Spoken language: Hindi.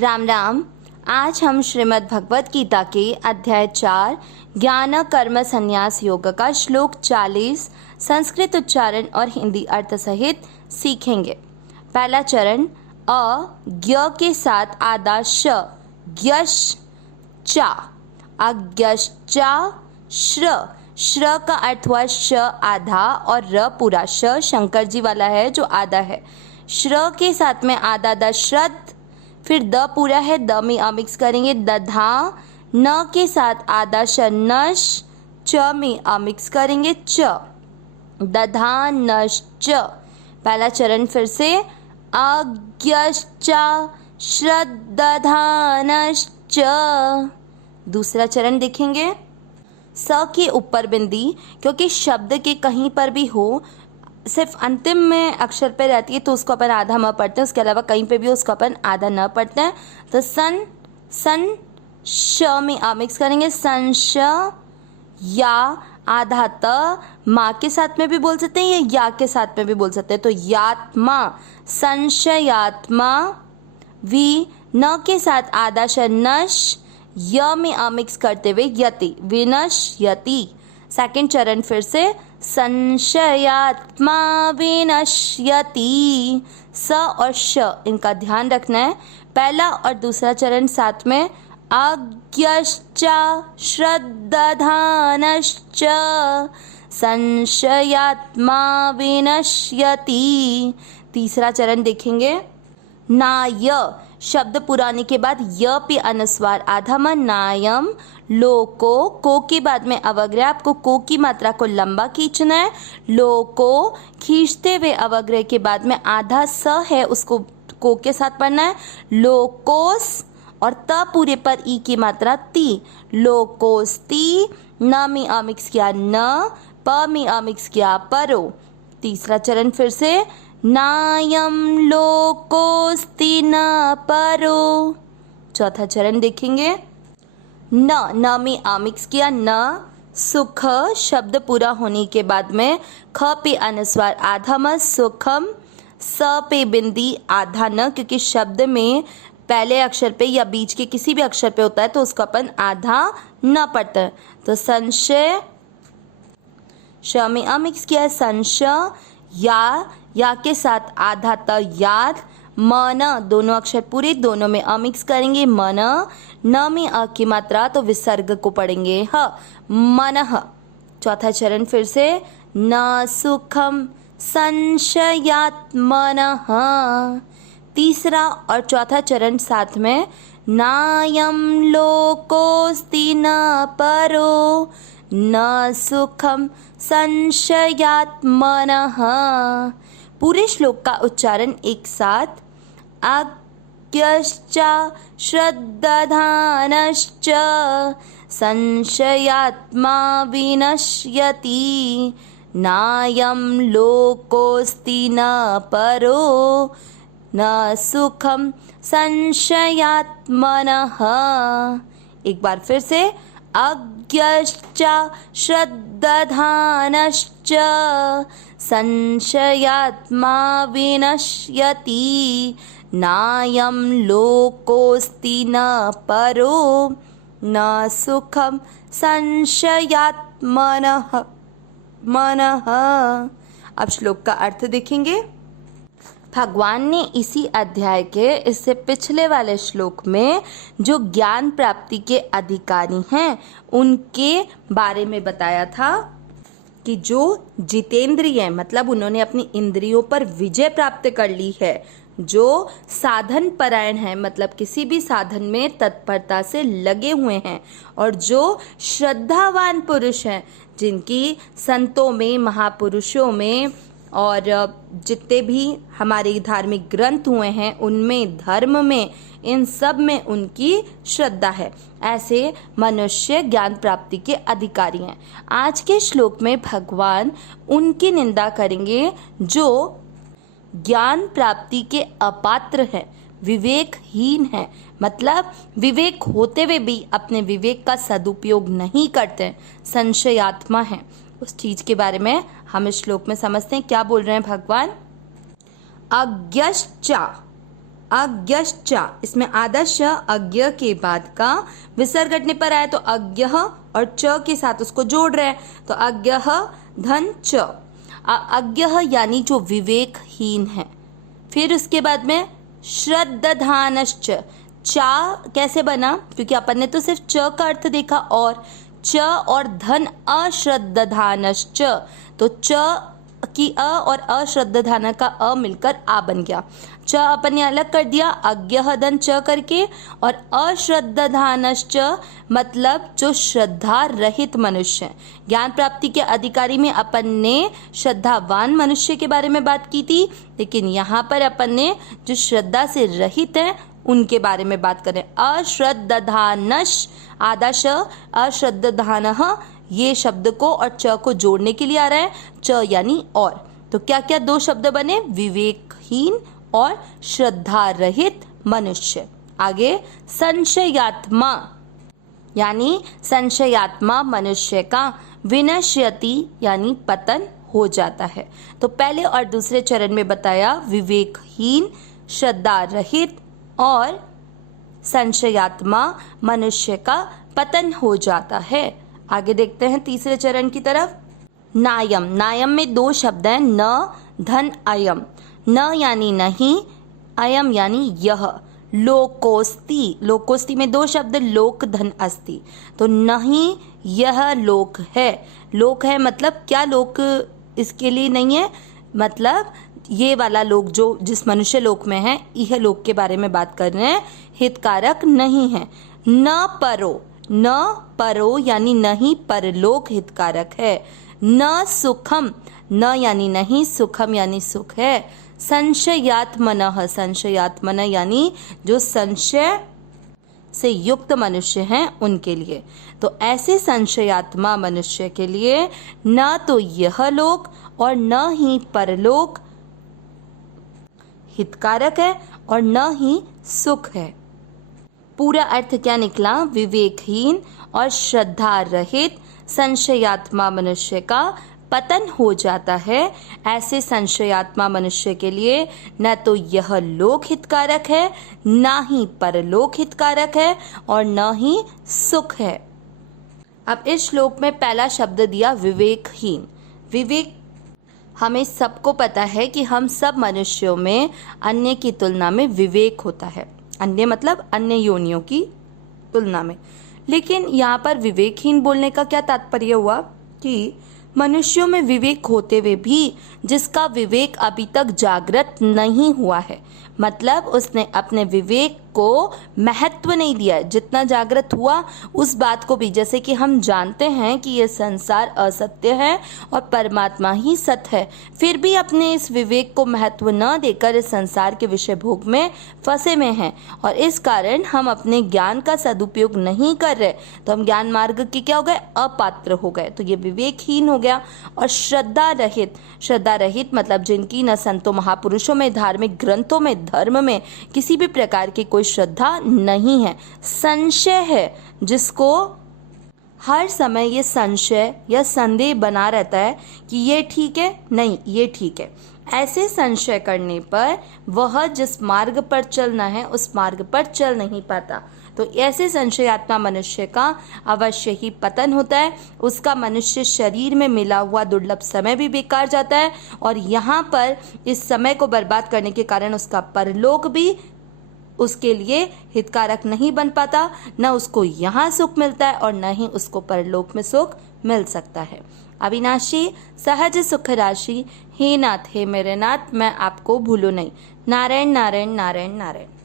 राम राम। आज हम श्रीमद् भगवत गीता के अध्याय 4 ज्ञान कर्म संन्यास योग का श्लोक 40 संस्कृत उच्चारण और हिंदी अर्थ सहित सीखेंगे। पहला चरण अ ज्ञ के साथ आधा श ज्ञश चा अज्ञश्चा श्र श्र का अर्थ हुआ श आधा और र पूरा। श शंकर जी वाला है जो आधा है। श्र के साथ में आधा दशरथ, फिर द पूरा है, द में अ मिक्स करेंगे दधा। न के साथ आधा शनश, च में अ मिक्स करेंगे च दधा नश्च। पहला चरण फिर से अज्ञश्चा श्रद्धानश्च। दूसरा चरण देखेंगे स के ऊपर बिंदी, क्योंकि शब्द के कहीं पर भी हो सिर्फ अंतिम में अक्षर पे रहती है तो उसको अपन आधा म पढ़ते हैं, उसके अलावा कहीं पे भी उसको अपन आधा न पढ़ते हैं। तो सन सन श में आ मिक्स करेंगे संश। या आधा त माँ के साथ में भी बोल सकते हैं या के साथ में भी बोल सकते हैं, तो यात्मा संशयात्मा। वी न के साथ आधा शनश, य में आ मिक्स करते हुए यति विनश्यति। सेकंड चरण फिर से संशयात्मा विनश्यति। स और श इनका ध्यान रखना है। पहला और दूसरा चरण साथ में अज्ञश्चा श्रद्धानश्च संशयात्मा विनश्यति। तीसरा चरण देखेंगे नाय शब्द पुराने के बाद य पे अनुस्वार आधा मन नायम लोको। को के बाद में अवग्रह, आपको को की मात्रा को लंबा खींचना है। लोको खींचते हुए अवग्रह के बाद में आधा स है उसको को के साथ पढ़ना है लोकोस, और त पूरे पर ई की मात्रा ती लोकोस्ती। न में अ मिक्स किया न, प में अ मिक्स किया परो। तीसरा चरण फिर से नायम लोकोस्ति न परो। चौथा चरण देखेंगे न में आ मिक्स किया न सुख। शब्द पूरा होने के बाद में ख पे अनुस्वार आधा म सुखम। स पे बिंदी आधा न, क्योंकि शब्द में पहले अक्षर पे या बीच के किसी भी अक्षर पे होता है तो उसको अपन आधा न पढ़ते हैं। तो संशय श में अ मिक्स किया है संशय। या के साथ आधा त याद। मन दोनों अक्षर पूरे, दोनों में अ मिक्स करेंगे मन। न में अ की मात्रा तो विसर्ग को पढ़ेंगे ह मनः। चौथा चरण फिर से न सुखम संशयात्मनः। तीसरा और चौथा चरण साथ में नायम लोकोस्ति न परो न सुखम संशयात्मनः। पूरे श्लोक का उच्चारण एक साथ अज्ञश्चा श्रद्धानश्च संशयात्मा विनश्यति नायम लोकोस्ति न परो न सुखम संशयात्मनः। एक बार फिर से अज्ञश्चा श्रद्धानश्च संशयात्मा विनश्यति नायम लोकोस्ति न परो न सुखम संशयात्मनः मनः। अब श्लोक का अर्थ देखेंगे। भगवान ने इसी अध्याय के इससे पिछले वाले श्लोक में जो ज्ञान प्राप्ति के अधिकारी हैं उनके बारे में बताया था कि जो जितेंद्रिय है, मतलब उन्होंने अपनी इंद्रियों पर विजय प्राप्त कर ली है, जो साधन परायण है, मतलब किसी भी साधन में तत्परता से लगे हुए हैं, और जो श्रद्धावान पुरुष हैं, जिनकी संतों में महापुरुषों में और जितने भी हमारे धार्मिक ग्रंथ हुए हैं उनमें, धर्म में, इन सब में उनकी श्रद्धा है, ऐसे मनुष्य ज्ञान प्राप्ति के अधिकारी हैं। आज के श्लोक में भगवान उनकी निंदा करेंगे जो ज्ञान प्राप्ति के अपात्र हैं, विवेकहीन हैं, मतलब विवेक होते हुए भी अपने विवेक का सदुपयोग नहीं करते, संशयात्मा हैं। उस चीज के बारे में हम इस श्लोक में समझते हैं। क्या बोल रहे हैं भगवान? अज्ञश्चा अज्ञश्च, इसमें आधा श अज्ञ के बाद का विसर्ग हटने पर आया तो अज्ञः और च के साथ उसको जोड़ रहे हैं तो अज्ञः धन च। अज्ञः यानी जो विवेकहीन है। फिर उसके बाद में श्रद्धानश्च, चा कैसे बना, क्योंकि अपन ने तो सिर्फ च का अर्थ देखा और च और धन अश्रद्धानश्च, तो च की अ और अश्रद्धान का अ मिलकर आ बन गया। च अपन ने अलग कर दिया अज्ञः धन च करके, और अश्रद्धानश्च मतलब जो श्रद्धा रहित मनुष्य है। ज्ञान प्राप्ति के अधिकारी में अपन ने श्रद्धावान मनुष्य के बारे में बात की थी, लेकिन यहाँ पर अपन ने जो श्रद्धा से रहित है उनके बारे में बात करें। अश्रद्धानश आधा श अश्रद्धानः, ये शब्द को और च को जोड़ने के लिए आ रहा है, च यानी और। तो क्या क्या दो शब्द बने, विवेकहीन और श्रद्धा रहित मनुष्य। आगे संशयात्मा, यानी संशयात्मा मनुष्य का विनश्यति यानी पतन हो जाता है। तो पहले और दूसरे चरण में बताया विवेकहीन, श्रद्धा रहित और संशयात्मा मनुष्य का पतन हो जाता है। आगे देखते हैं तीसरे चरण की तरफ। नायम, नायम में दो शब्द हैं, न धन अयम। न यानी नहीं, अयम यानी यह। लोकोस्ति, लोकोस्ति में दो शब्द, लोक धन अस्ति, तो नहीं यह लोक है। लोक है मतलब क्या लोक इसके लिए नहीं है, मतलब ये वाला लोक जो जिस मनुष्य लोक में है, यह लोक के बारे में बात कर रहे हैं, हितकारक नहीं है। न परो, न परो यानी नहीं परलोक हितकारक है। न सुखम, न यानी नहीं, सुखम यानी सुख है। संशयात्मनः, संशयात्मन यानी जो संशय से युक्त मनुष्य हैं उनके लिए। तो ऐसे संशयात्मा मनुष्य के लिए न तो यह लोक और न ही परलोक हितकारक है और न ही सुख है। पूरा अर्थ क्या निकला, विवेकहीन और श्रद्धा रहित संशयात्मा मनुष्य का पतन हो जाता है। ऐसे संशयात्मा मनुष्य के लिए न तो यह लोक हितकारक है, न ही परलोक हितकारक है और न ही सुख है। अब इस श्लोक में पहला शब्द दिया विवेकहीन। विवेक, हमें सबको पता है कि हम सब मनुष्यों में अन्य की तुलना में विवेक होता है, अन्य मतलब अन्य योनियों की तुलना में। लेकिन यहाँ पर विवेकहीन बोलने का क्या तात्पर्य हुआ कि मनुष्यों में विवेक होते हुए भी जिसका विवेक अभी तक जागृत नहीं हुआ है, मतलब उसने अपने विवेक को महत्व नहीं दिया है। जितना जागृत हुआ उस बात को भी, जैसे कि हम जानते हैं कि ये संसार असत्य है और परमात्मा ही सत्य है, फिर भी अपने इस विवेक को महत्व न देकर इस संसार के विषय भोग में फंसे में हैं और इस कारण हम अपने ज्ञान का सदुपयोग नहीं कर रहे, तो हम ज्ञान मार्ग के क्या हो गए, अपात्र हो गए। तो ये विवेकहीन हो गया। और श्रद्धा रहित, श्रद्धा रहित मतलब जिनकी न संतों महापुरुषों में, धार्मिक ग्रंथों में, धर्म में किसी भी प्रकार की कोई श्रद्धा नहीं है। संशय है, जिसको हर समय ये संशय या संदेह बना रहता है कि ये ठीक है, नहीं ये ठीक है। ऐसे संशय करने पर वह जिस मार्ग पर चलना है उस मार्ग पर चल नहीं पाता। तो ऐसे संशयात्मा मनुष्य का अवश्य ही पतन होता है। उसका मनुष्य शरीर में मिला हुआ दुर्लभ समय भी बेकार जाता है और यहाँ पर इस समय को बर्बाद करने के कारण उसका परलोक भी उसके लिए हितकारक नहीं बन पाता। न उसको यहाँ सुख मिलता है और न ही उसको परलोक में सुख मिल सकता है। अविनाशी सहज सुख राशि, हे नाथ हे मेरे नाथ, मैं आपको भूलूं नहीं। नारायण नारायण नारायण नारायण।